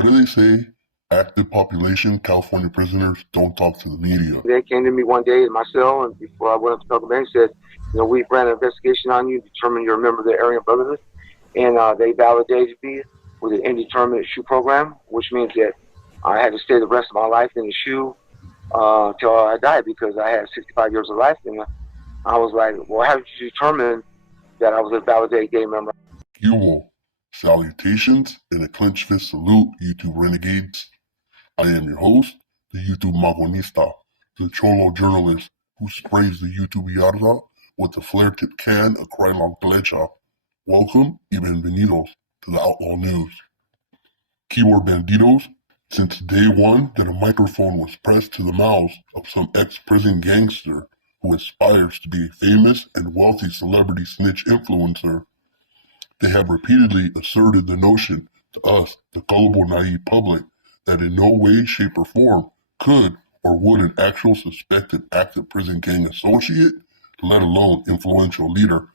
What do they say? Active population California prisoners don't talk to the media. They came to me one day in my cell, and before I went up to talk to them, they said, we ran an investigation on you, determined you're a member of the Aryan Brotherhood, and they validated me with an indeterminate SHU program, which means that I had to stay the rest of my life in the SHU till I died, because I had 65 years of life. And I was like, well, how did you determine that I was a validated gay member? You will. Salutations and a clenched fist salute, YouTube renegades. I am your host, the YouTube Magonista, the Cholo journalist who sprays the YouTube yarda with a flare-tip can of Krylon Flecha. Welcome y bienvenidos to the Outlaw News. Keyword banditos, since day one that a microphone was pressed to the mouths of some ex-prison gangster who aspires to be a famous and wealthy celebrity snitch influencer, they have repeatedly asserted the notion to us, the gullible naive public, that in no way, shape, or form could or would an actual suspected active prison gang associate, let alone influential leader,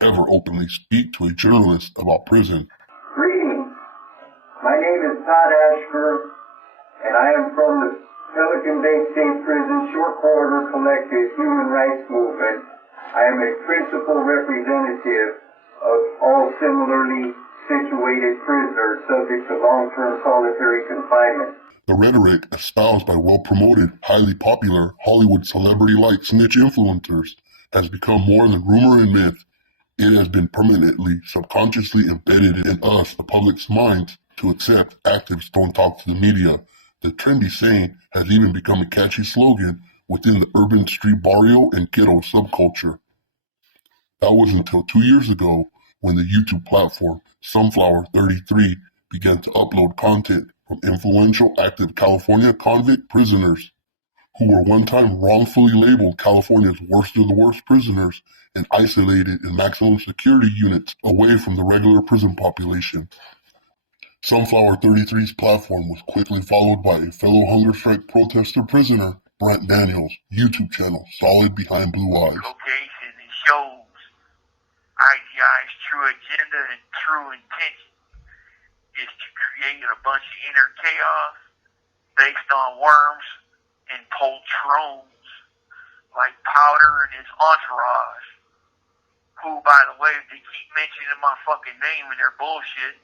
ever openly speak to a journalist about prison. Greetings. My name is Todd Ashker, and I am from the Pelican Bay State Prison Short Corridor Collective Human Rights Movement. I am a principal representative of all similarly situated prisoners subject to long-term solitary confinement. The rhetoric espoused by well-promoted, highly popular, Hollywood celebrity-like snitch influencers has become more than rumor and myth. It has been permanently, subconsciously embedded in us, the public's minds, to accept actives don't talk to the media. The trendy saying has even become a catchy slogan within the urban street barrio and ghetto subculture. That was until 2 years ago when the YouTube platform Sunflower 33 began to upload content from influential active California convict prisoners who were one time wrongfully labeled California's worst of the worst prisoners and isolated in maximum security units away from the regular prison population. Sunflower 33's platform was quickly followed by a fellow hunger strike protester prisoner, Brent Daniels' YouTube channel, Solid Behind Blue Eyes. Location and shows IDI's true agenda and true intention is to create a bunch of inner chaos based on worms and poltroons like Powder and his entourage, who, by the way, if they keep mentioning my fucking name in their bullshit,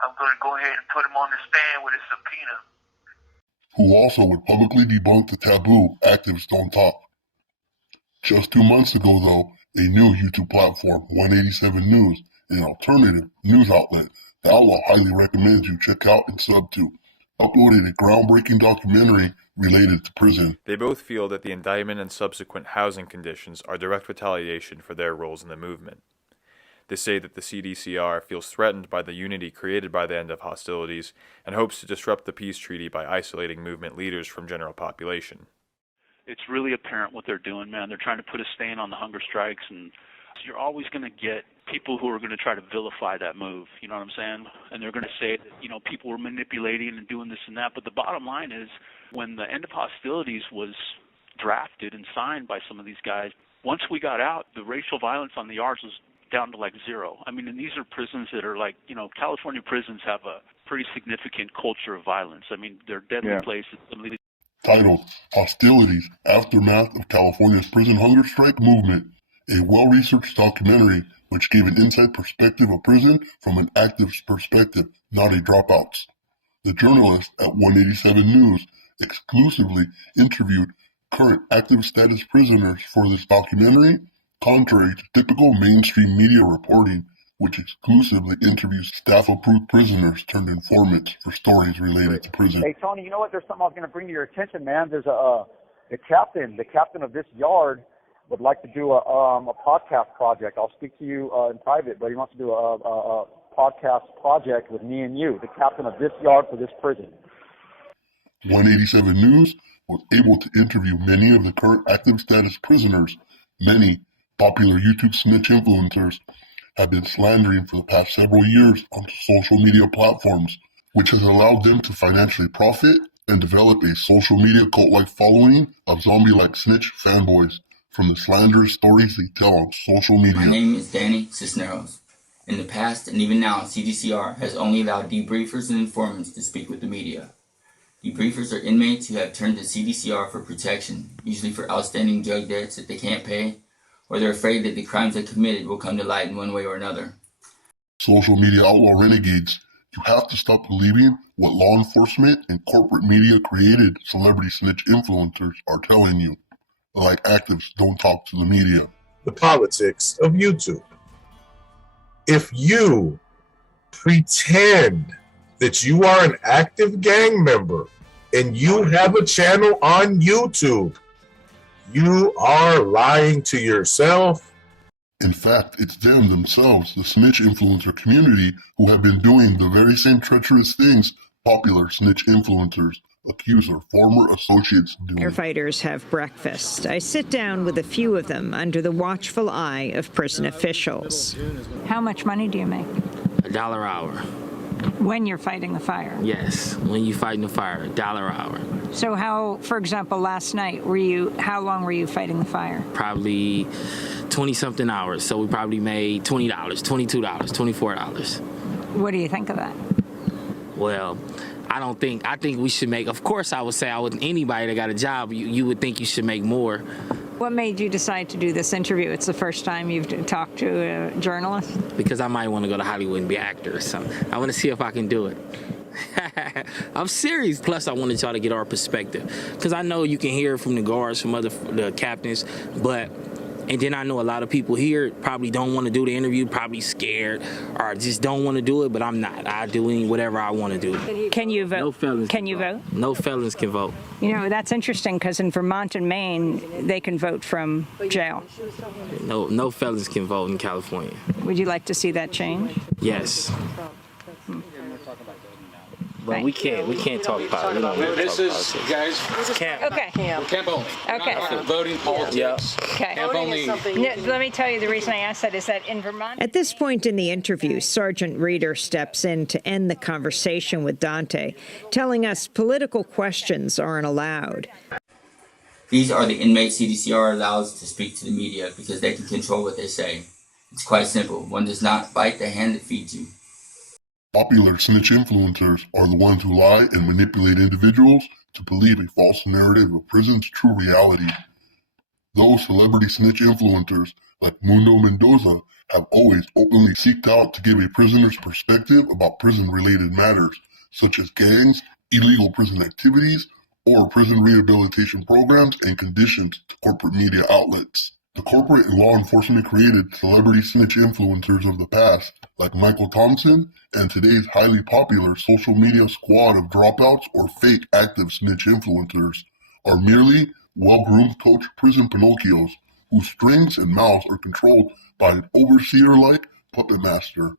I'm going to go ahead and put them on the stand with a subpoena. Who also would publicly debunk the taboo actives don't talk. Just 2 months ago, though, a new YouTube platform, 187 News, an alternative news outlet the Outlaw highly recommends you check out and sub to, uploaded a groundbreaking documentary related to prison. They both feel that the indictment and subsequent housing conditions are direct retaliation for their roles in the movement. They say that the CDCR feels threatened by the unity created by the end of hostilities and hopes to disrupt the peace treaty by isolating movement leaders from general population. It's really apparent what they're doing, man. They're trying to put a stain on the hunger strikes, and you're always going to get people who are going to try to vilify that move, you know what I'm saying? And they're going to say that, people were manipulating and doing this and that. But the bottom line is, when the end of hostilities was drafted and signed by some of these guys, once we got out, the racial violence on the yards was down to like zero. I mean, and these are prisons that are like, California prisons have a pretty significant culture of violence. I mean, they're deadly places. Titled Hostilities, Aftermath of California's Prison Hunger Strike Movement, a well-researched documentary which gave an inside perspective of prison from an active's perspective, not a dropout's. The journalist at 187 News exclusively interviewed current active status prisoners for this documentary, contrary to typical mainstream media reporting, which exclusively interviews staff-approved prisoners turned informants for stories related to prison. Hey, Tony, you know what? There's something I was going to bring to your attention, man. There's the captain of this yard would like to do a podcast project. I'll speak to you in private, but he wants to do a podcast project with me and you, the captain of this yard for this prison. 187 News was able to interview many of the current active status prisoners. Many popular YouTube snitch influencers have been slandering for the past several years on social media platforms, which has allowed them to financially profit and develop a social media cult-like following of zombie-like snitch fanboys from the slanderous stories they tell on social media. My name is Danny Cisneros, In the past and even now, CDCR has only allowed debriefers and informants to speak with the media. Debriefers are inmates who have turned to CDCR for protection, usually for outstanding drug debts that they can't pay, or they're afraid that the crimes they committed will come to light in one way or another. Social media outlaw renegades, you have to stop believing what law enforcement and corporate media created celebrity snitch influencers are telling you. Like actives don't talk to the media. The politics of YouTube. If you pretend that you are an active gang member and you have a channel on YouTube, you are lying to yourself. In fact, it's them themselves, the snitch influencer community, who have been doing the very same treacherous things popular snitch influencers accuse their former associates of doing. Firefighters have breakfast. I sit down with a few of them under the watchful eye of prison officials. How much money do you make? $1 an hour. When you're fighting the fire? Yes, when you fighting the fire, $1 an hour. So how, for example, last night, how long were you fighting the fire? Probably 20-something hours, so we probably made $20, $22, $24. What do you think of that? Well, I think we should make, of course I would say anybody that got a job, you would think you should make more. What made you decide to do this interview? It's the first time you've talked to a journalist? Because I might want to go to Hollywood and be an actor or something. I want to see if I can do it. I'm serious. Plus, I wanted y'all to get our perspective. Because I know you can hear from the guards, from the captains, and then I know a lot of people here probably don't want to do the interview, probably scared, or just don't want to do it, but I'm not. I do whatever I want to do. Can you vote? No felons can you vote? No felons can vote. You know, that's interesting because in Vermont and Maine, they can vote from jail. No felons can vote in California. Would you like to see that change? Yes. But we can't talk about it. This is, guys, camp. Okay. Camp only. Okay. Not voting politics. Yeah. Okay. Camp only. Let me tell you the reason I asked that is that in Vermont. At this point in the interview, Sergeant Reeder steps in to end the conversation with Dante, telling us political questions aren't allowed. These are the inmates CDCR allows to speak to the media because they can control what they say. It's quite simple. One does not bite the hand that feeds you. Popular snitch influencers are the ones who lie and manipulate individuals to believe a false narrative of prison's true reality. Those celebrity snitch influencers, like Mundo Mendoza, have always openly sought out to give a prisoner's perspective about prison-related matters, such as gangs, illegal prison activities, or prison rehabilitation programs and conditions to corporate media outlets. The corporate and law enforcement created celebrity snitch influencers of the past, like Michael Thompson, and today's highly popular social media squad of dropouts or fake active snitch influencers, are merely well-groomed coach prison Pinocchios, whose strings and mouths are controlled by an overseer-like puppet master,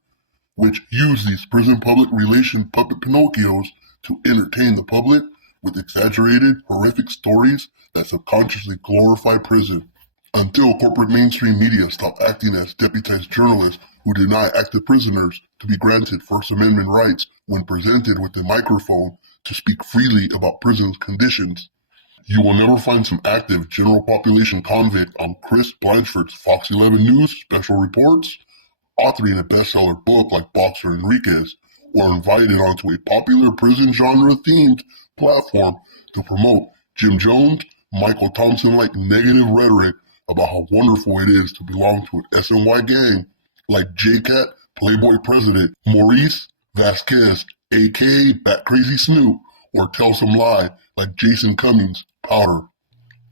which use these prison public relation puppet Pinocchios to entertain the public with exaggerated, horrific stories that subconsciously glorify prison. Until corporate mainstream media stop acting as deputized journalists who deny active prisoners to be granted First Amendment rights when presented with a microphone to speak freely about prison's conditions. You will never find some active general population convict on Chris Blanchford's Fox 11 News special reports, authoring a bestseller book like Boxer Enriquez, or invited onto a popular prison genre-themed platform to promote Jim Jones, Michael Thompson-like negative rhetoric about how wonderful it is to belong to an SNY gang like JCAT Playboy President Maurice Vasquez, aka Bat Crazy Snoop, or tell some lie like Jason Cummings Powder.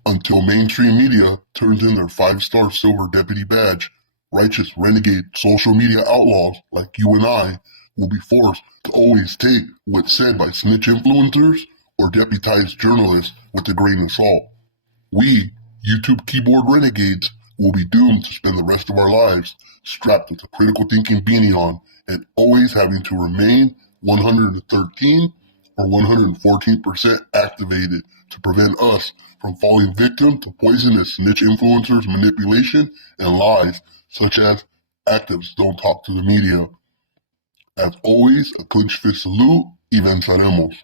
Until mainstream media turns in their 5-star silver deputy badge, righteous renegade social media outlaws like you and I will be forced to always take what's said by snitch influencers or deputized journalists with a grain of salt. We, YouTube keyboard renegades, will be doomed to spend the rest of our lives strapped with a critical thinking beanie on and always having to remain 113 or 114% activated to prevent us from falling victim to poisonous snitch influencers' manipulation and lies such as actives don't talk to the media. As always, a clinch fist salute y venceremos.